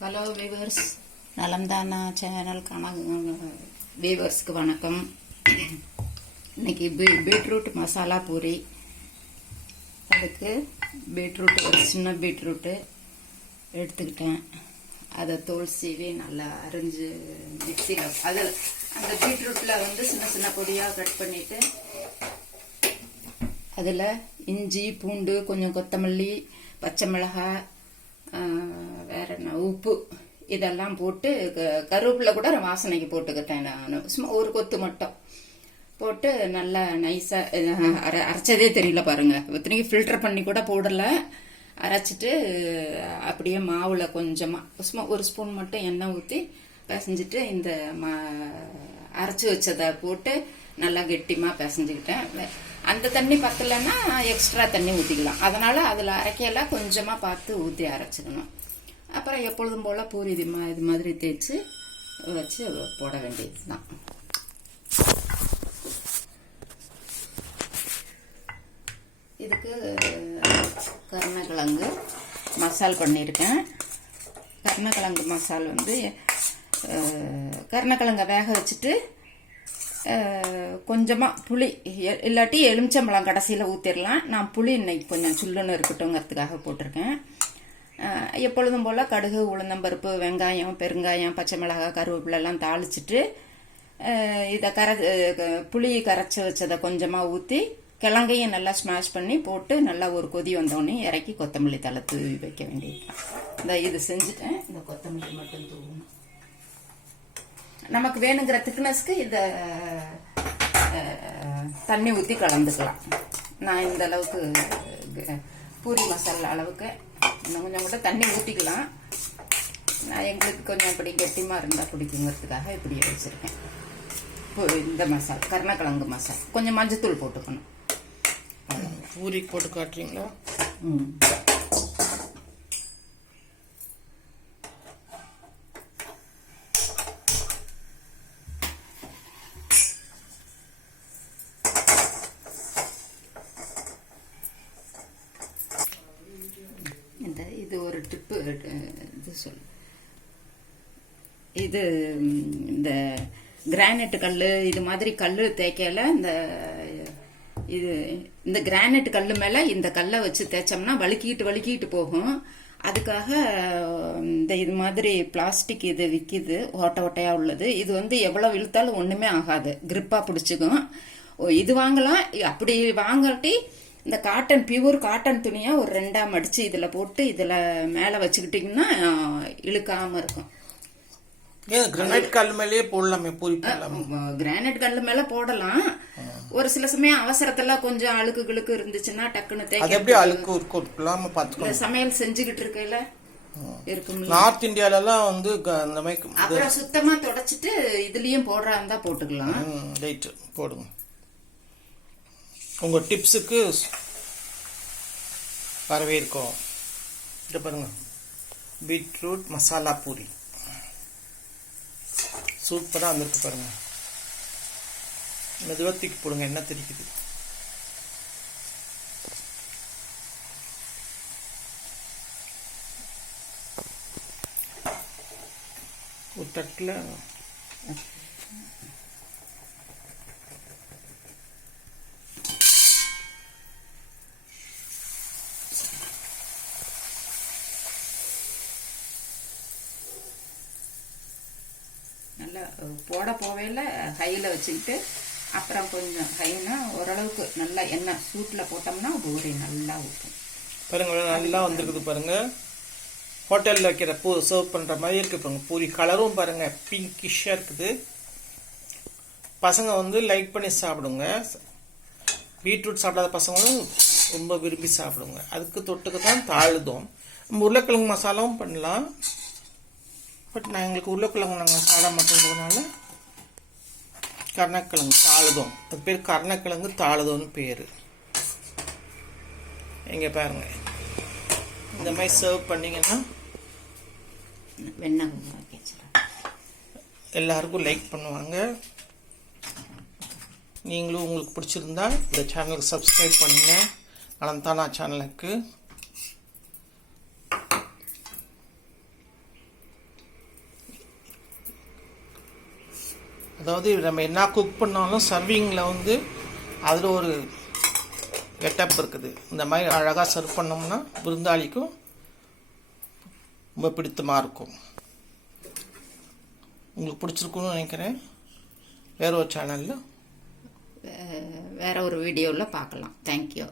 Hello viewers, நலம்தானா சேனலுக்கான வீவர்ஸ்க்கு வணக்கம். இன்னைக்கு beetroot masala puri. அதுக்கு பீட்ரூட் ஒரு சின்ன பீட்ரூட்டு எடுத்துக்கிட்டேன். அதை தோல் சீவி நல்லா அரிஞ்சு மிக்சியில் அதில் அந்த பீட்ரூட்டில் சின்ன சின்ன பொடியாக கட் பண்ணிவிட்டு அதில் இஞ்சி பூண்டு கொஞ்சம் கொத்தமல்லி பச்சை மிளகாய் வேற என்ன உப்பு இதெல்லாம் போட்டு கருவேப்பிலை கூட வாசனைக்கு போட்டுக்கிட்டேன். நான் சும்மா ஒரு கொத்து மட்டும் போட்டு நல்லா நைஸாக அரைச்சதே தெரியல பாருங்க. இத்தனைக்கு ஃபில்டர் பண்ணி கூட போடலை. அரைச்சிட்டு அப்படியே மாவில் கொஞ்சமாக சும்மா ஒரு ஸ்பூன் மட்டும் எண்ணெய் ஊற்றி பிசைஞ்சிட்டு இந்த அரைச்சி வச்சதை போட்டு நல்லா கெட்டிமாக பிசைஞ்சுக்கிட்டேன். அந்த தண்ணி பத்தலைன்னா எக்ஸ்ட்ரா தண்ணி ஊற்றிக்கலாம். அதனால் அதில் அரைக்கையெல்லாம் கொஞ்சமாக பார்த்து ஊற்றி அரைச்சிக்கணும். அப்புறம் எப்பொழுதும் போல் பூரி இது மாதிரி தேய்ச்சி வச்சு போட வேண்டியது தான். இதுக்கு கருணக்கிழங்கு மசால் பண்ணியிருக்கேன். கருணக்கிழங்கு மசால் கருணக்கிழங்கை வேக வச்சுட்டு கொஞ்சமாக புளி இல்லாட்டி எலுமிச்சம்பழம் கடைசியில் ஊற்றிடலாம். நான் புளி இன்னைக்கு கொஞ்சம் சுல்லுன்னு இருக்கட்டும்ங்கிறதுக்காக போட்டிருக்கேன். எப்பொழுதும் போல் கடுகு உளுந்தம்பருப்பு வெங்காயம் பெருங்காயம் பச்சை மிளகாய் கருவேப்பிலெல்லாம் தாளிச்சிட்டு இதை புளி கரைச்சி வச்சதை கொஞ்சமாக ஊற்றி கிழங்கையும் நல்லா ஸ்மாஷ் பண்ணி போட்டு நல்லா ஒரு கொதி வந்தோடனே இறக்கி கொத்தமல்லி தழை தூவி வைக்க வேண்டியதுதான். இந்த இது செஞ்சுட்டேன். இந்த கொத்தமல்லி மட்டும் தூவணும். நமக்கு வேணுங்கிற திக்னஸ்க்கு இதை தண்ணி ஊற்றி கலந்துக்கலாம். நான் இந்த அளவுக்கு பூரி மசாலா அளவுக்கு இன்னும் கொஞ்சம் கூட தண்ணி ஊற்றிக்கலாம். நான் எங்களுக்கு கொஞ்சம் இப்படி கெட்டிமாக இருந்தால் பிடிக்குங்கிறதுக்காக இப்படியே வச்சுருக்கேன். இந்த மசாலா கருணக்கிழங்கு மசாலா கொஞ்சம் மஞ்சத்தூள் போட்டுக்கணும். பூரி போட்டு காட்டுறீங்களா? இது ஒரு டிப்பு இது சொல். இது இந்த கிரானைட் கல் இது மாதிரி கல் தேய்க்கல இந்த கிரானைட் கல் மேல இந்த கல்லை வச்சு தேய்ச்சோம்னா வழுக்கிட்டு போகும். அதுக்காக இது மாதிரி பிளாஸ்டிக் இது விற்கிது, ஓட்டையா உள்ளது. இது எவ்வளவு இழுத்தாலும் ஒண்ணுமே ஆகாது, கிரிப்பா பிடிச்சிக்கும். இது வாங்கலாம். அப்படி வாங்காட்டி இந்த பியூர் காட்டன் துணியா ஒரு ரெண்டா மடிச்சு இதுல போட்டு இதுல மேல வச்சுக்கிட்டீங்கன்னா இழுக்காம இருக்கும். கிரானைட் கல் மேலேயே போடலாமே பூரி போடலாம். கிரானைட் கல் மேல போடலாம். ஒரு சில சமயம் அவசரத்துல கொஞ்சம் அழுக்கு இருந்துச்சுன்னா டக்குன்னு தேய்க்க சமையல் செஞ்சுக்கிட்டு இருக்கையில இருக்கும். நார்த் இந்தியால எல்லாம் அப்புறம் சுத்தமா தொடச்சிட்டு இதுலயும் போடுறா இருந்தா போட்டுக்கலாம். போடுங்க. உங்க டிப்ஸுக்கு வரவேற்கும். இதை பாருங்க, பீட்ரூட் மசாலா பூரி சூப்பரா வந்திருக்கு பாருங்க. மெதுவா தூக்கி போடுங்க, என்ன தெரிக்குது. ஒரு தட்டுல நல்லா போவேல ஹையில் வச்சுக்கிட்டு அப்புறம் கொஞ்சம் ஹைனா ஓரளவுக்கு நல்லா எண்ணெய் சூட்டில் போட்டோம்னா பூரி நல்லா ஊற்றும். பாருங்க, நல்லா வந்துருக்குது பாருங்க. ஹோட்டலில் வைக்கிற சர்வ் பண்ணுற மாதிரி இருக்கு பாருங்க. பூரி கலரும் பாருங்க பிங்கிஷாக இருக்குது. பசங்க லைக் பண்ணி சாப்பிடுங்க. பீட்ரூட் சாப்பிடாத பசங்களும் ரொம்ப விரும்பி சாப்பிடுங்க. அதுக்கு தொட்டுக்கு தான் தாழுதும். நம்ம உருளைக்கிழங்கு மசாலாவும் பண்ணலாம். பட் நான் எங்களுக்கு உருளைக்கிழங்கு நாங்கள் சாப்பிட மாட்டோங்கிறதுனால கருணக்கிழங்கு தாழுதோம். அது பேர் கருணக்கிழங்கு தாழுதோன்னு பேர். எங்கே பாருங்க, இந்த மாதிரி சர்வ் பண்ணிங்கன்னா எல்லாருக்கும் லைக் பண்ணுவாங்க. நீங்களும் உங்களுக்கு பிடிச்சிருந்தா இந்த சேனலுக்கு சப்ஸ்கிரைப் பண்ணுங்கள். நலம்தானா சேனலுக்கு அதாவது நம்ம என்ன குக் பண்ணாலும் சர்விங்கில் வந்து அதில் ஒரு கெட்டப் இருக்குது. இந்த மாதிரி அழகாக சர்வ் பண்ணோம்னா விருந்தாளிக்கும் ரொம்ப பிடித்தமாக இருக்கும். உங்களுக்கு பிடிச்சிருக்குன்னு நினைக்கிறேன். வேற ஒரு சேனலில் வேற ஒரு வீடியோவில் பார்க்கலாம். தேங்க்யூ.